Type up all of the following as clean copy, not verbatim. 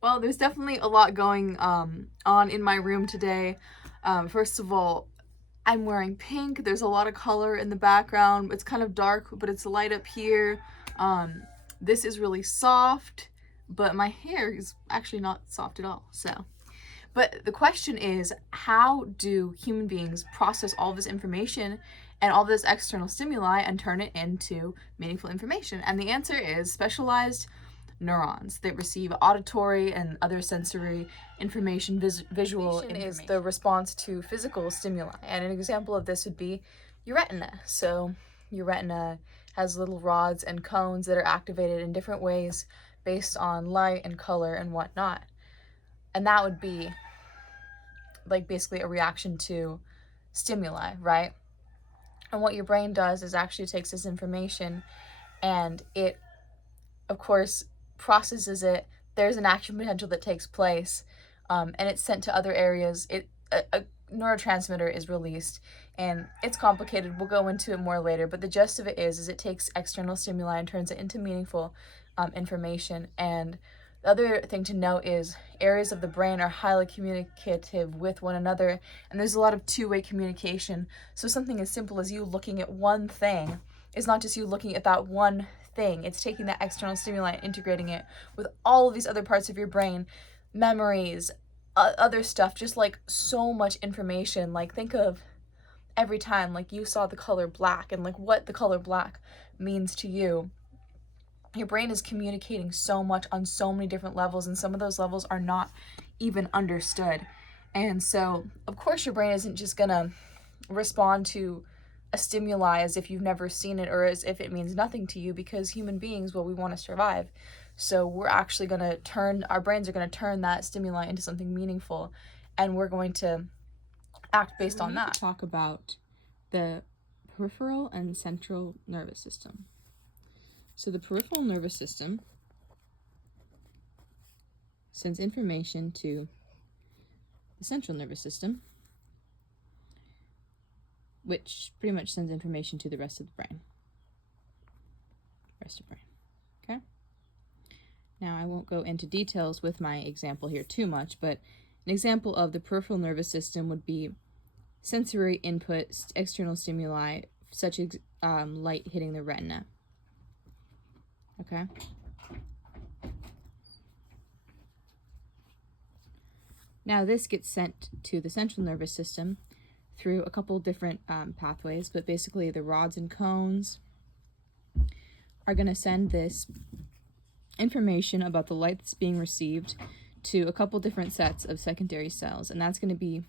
Well, there's definitely a lot going on in my room today. First of all, I'm wearing pink. There's a lot of color in the background. It's kind of dark, but it's light up here. Um, this is really soft, but my hair is actually not soft at all. So, but the question is, how do human beings process all this information and all this external stimuli and turn it into meaningful information? And the answer is specialized neurons that receive auditory and other sensory information, visual information. Is the response to physical stimuli. And an example of this would be your retina. So your retina has little rods and cones that are activated in different ways based on light and color and whatnot. And that would be like basically a reaction to stimuli, right? And what your brain does is actually takes this information and it, of course, processes it. There's an action potential that takes place, and it's sent to other areas. A neurotransmitter is released, and it's complicated. We'll go into it more later, but the gist of it is it takes external stimuli and turns it into meaningful information. And the other thing to note is areas of the brain are highly communicative with one another, and there's a lot of two-way communication. So something as simple as you looking at one thing is not just you looking at that one thing. It's taking that external stimuli and integrating it with all of these other parts of your brain, memories, other stuff, just like so much information. Like think of every time like you saw the color black and like what the color black means to you. Your brain is communicating so much on so many different levels, and some of those levels are not even understood. And so, of course, your brain isn't just gonna respond to a stimuli as if you've never seen it or as if it means nothing to you, because human beings, well, we want to survive. So we're actually going to our brains are going to turn that stimuli into something meaningful, and we're going to act based on that. Talk about the peripheral and central nervous system. So the peripheral nervous system sends information to the central nervous system, which pretty much sends information to the rest of the brain. Okay? Now, I won't go into details with my example here too much, but an example of the peripheral nervous system would be sensory input, external stimuli, such as light hitting the retina. Okay? Now, this gets sent to the central nervous system through a couple different pathways, but basically the rods and cones are going to send this information about the light that's being received to a couple different sets of secondary cells, and that's going to be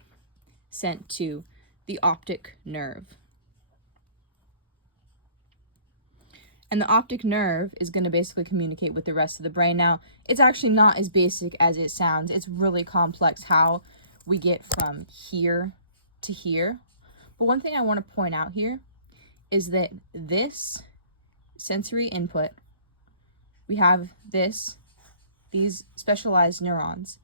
sent to the optic nerve. And the optic nerve is going to basically communicate with the rest of the brain. Now, it's actually not as basic as it sounds. It's really complex how we get from here to here. But one thing I want to point out here is that this sensory input, we have these specialized neurons,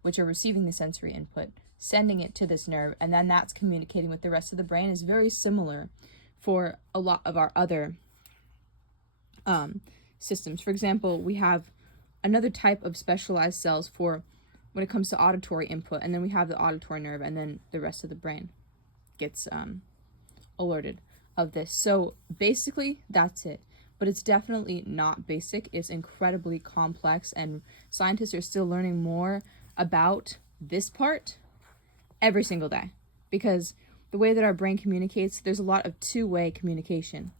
which are receiving the sensory input, sending it to this nerve, and then that's communicating with the rest of the brain, is very similar for a lot of our other systems. For example, we have another type of specialized cells for when it comes to auditory input, and then we have the auditory nerve, and then the rest of the brain gets alerted of this. So basically, that's it. But it's definitely not basic. It's incredibly complex, and scientists are still learning more about this part every single day, because the way that our brain communicates, there's a lot of two-way communication.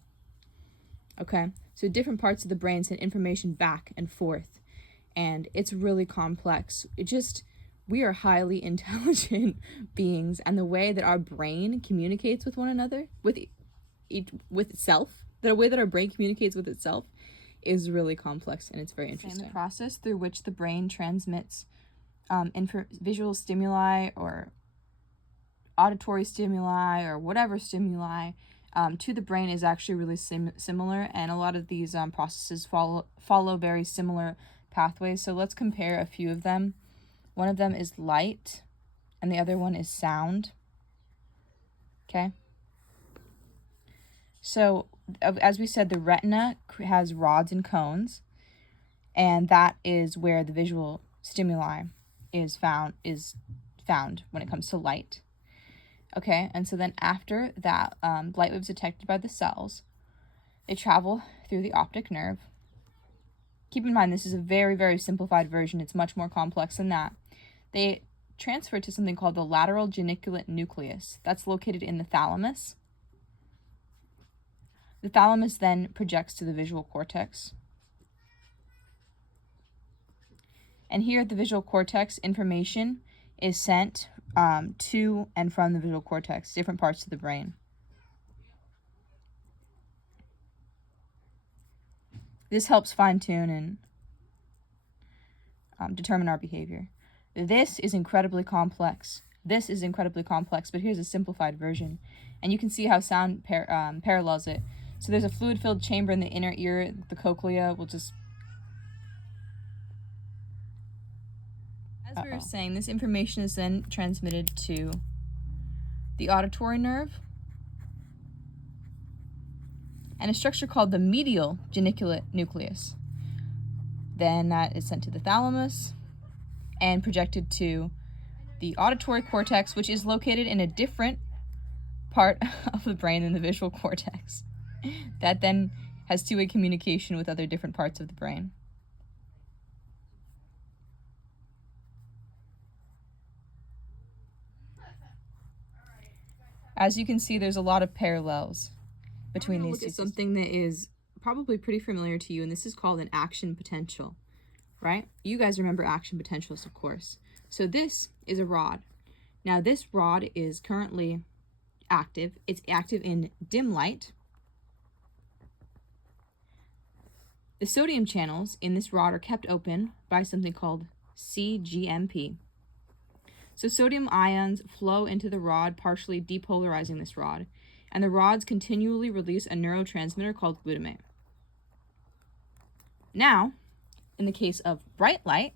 Okay? So different parts of the brain send information back and forth, and it's really complex. We are highly intelligent beings, and the way that our brain communicates with one another, with itself, the way that our brain communicates with itself is really complex, and it's very interesting. And the process through which the brain transmits visual stimuli or auditory stimuli or whatever stimuli to the brain is actually really similar, and a lot of these processes follow very similar pathways. So let's compare a few of them. One of them is light, and the other one is sound. Okay? So, as we said, the retina has rods and cones, and that is where the visual stimuli is found when it comes to light. Okay, and so then after that, light waves detected by the cells, they travel through the optic nerve. Keep in mind, this is a very, very simplified version. It's much more complex than that. They transfer to something called the lateral geniculate nucleus. That's located in the thalamus. The thalamus then projects to the visual cortex. And here at the visual cortex, information is sent to and from the visual cortex, different parts of the brain. This helps fine-tune and determine our behavior. This is incredibly complex. But here's a simplified version. And you can see how sound parallels it. So there's a fluid-filled chamber in the inner ear. The cochlea will just... As we were saying, this information is then transmitted to the auditory nerve and a structure called the medial geniculate nucleus. Then that is sent to the thalamus and projected to the auditory cortex, which is located in a different part of the brain than the visual cortex. That then has two-way communication with other different parts of the brain. As you can see, there's a lot of parallels between these two. Something that is probably pretty familiar to you, and this is called an action potential, right? You guys remember action potentials, of course. So this is a rod. Now this rod is currently active. It's active in dim light. The sodium channels in this rod are kept open by something called CGMP. So sodium ions flow into the rod, partially depolarizing this rod, and the rods continually release a neurotransmitter called glutamate. Now, in the case of bright light,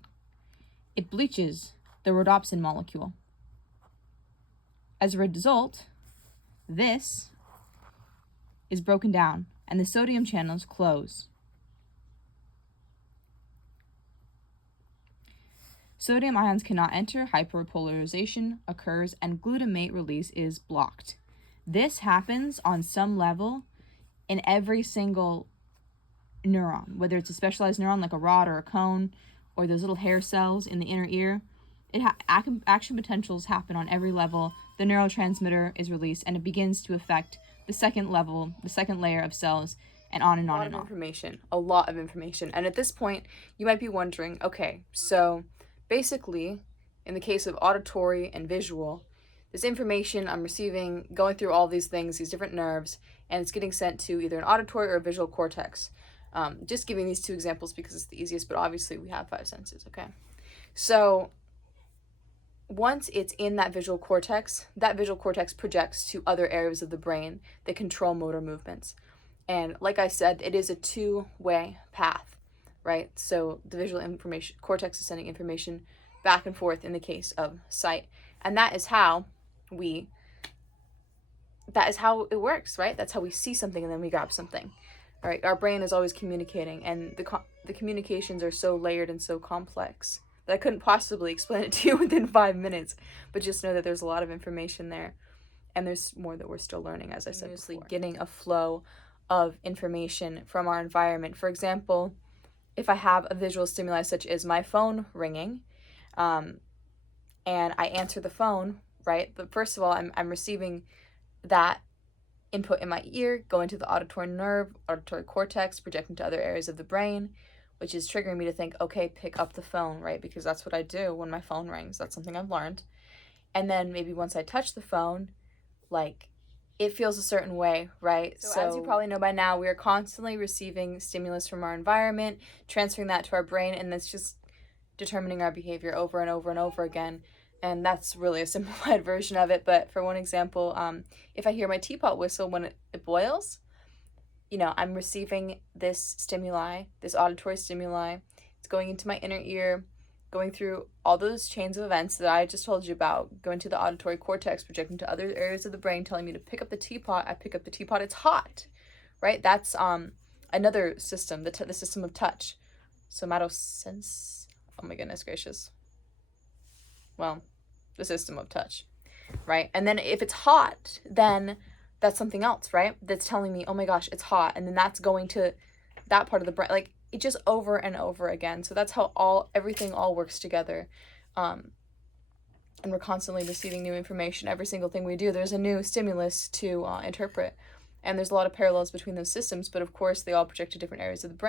it bleaches the rhodopsin molecule. As a result, this is broken down, and the sodium channels close. Sodium ions cannot enter, hyperpolarization occurs, and glutamate release is blocked. This happens on some level in every single neuron, whether it's a specialized neuron like a rod or a cone, or those little hair cells in the inner ear. Action potentials happen on every level. The neurotransmitter is released, and it begins to affect the second layer of cells, and on and on and on. A lot of information. And at this point, you might be wondering, okay, so basically, in the case of auditory and visual, this information I'm receiving, going through all these things, these different nerves, and it's getting sent to either an auditory or a visual cortex. Just giving these two examples because it's the easiest, but obviously we have five senses, okay? So once it's in that visual cortex projects to other areas of the brain that control motor movements. And like I said, it is a two-way path, right? So the visual information cortex is sending information back and forth in the case of sight. And that is how it works, right? That's how we see something and then we grab something. All right, our brain is always communicating, and the communications are so layered and so complex that I couldn't possibly explain it to you within 5 minutes, but just know that there's a lot of information there, and there's more that we're still learning, as I said before. Getting a flow of information from our environment. For example, if I have a visual stimuli such as my phone ringing, and I answer the phone, right? But first of all, I'm receiving that input in my ear, going to the auditory nerve, auditory cortex, projecting to other areas of the brain, which is triggering me to think, okay, pick up the phone, right? Because that's what I do when my phone rings. That's something I've learned. And then maybe once I touch the phone, like, it feels a certain way, right? So as you probably know by now, we are constantly receiving stimulus from our environment, transferring that to our brain, and that's just determining our behavior over and over and over again. And that's really a simplified version of it. But for one example, if I hear my teapot whistle when it boils, I'm receiving this stimuli, this auditory stimuli. It's going into my inner ear, going through all those chains of events that I just told you about, going to the auditory cortex, projecting to other areas of the brain, telling me to pick up the teapot. I pick up the teapot, it's hot, right? That's another system, the system of touch. Somatosense. oh my goodness gracious. Well, the system of touch, right? And then if it's hot, then that's something else, right? That's telling me, oh my gosh, it's hot. And then that's going to that part of the brain. Like, it just over and over again. So that's how everything all works together. And we're constantly receiving new information. Every single thing we do, there's a new stimulus to interpret. And there's a lot of parallels between those systems, but of course they all project to different areas of the brain.